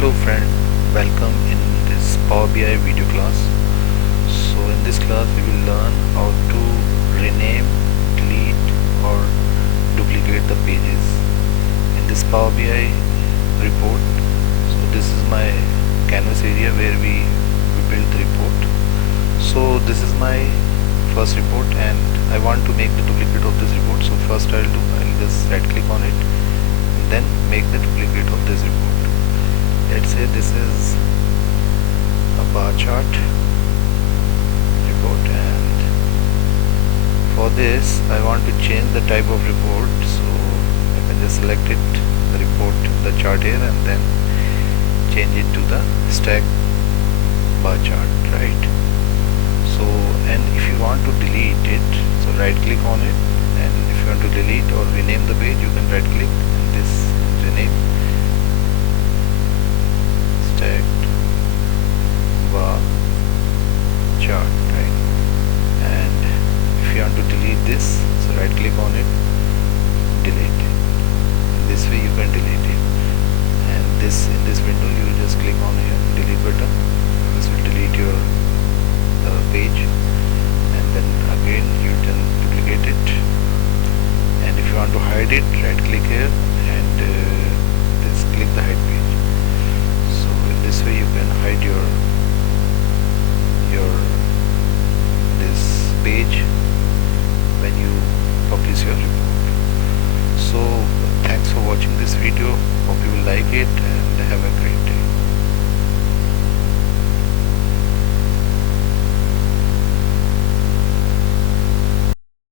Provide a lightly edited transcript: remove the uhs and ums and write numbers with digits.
Hello friend, welcome in this Power BI video class. So in this class we will learn how to rename, delete or duplicate the pages in this Power BI report. So this is my canvas area where we build the report. So this is my first report and I want to make the duplicate of this report. So first I'll just right click on it and then make the duplicate of this report. Let's say this is a bar chart report, and for this I want to change the type of report, so I can just select it, the report, the chart here, and then change it to the stack bar chart, right? So, and if you want to delete it, so right click on it, and if you want to delete or rename the page, you can right click and this rename stacked bar chart, right? And if you want to delete this, so right click on it, delete. This way you can delete it, and this in this window you will just click on here delete button. This will delete your page, and then again you can duplicate it, and if you want to hide it, right click here and just click the hide page. So in this way you can hide your this page when you publish your report. So thanks for watching this video, hope you will like it and have a great day.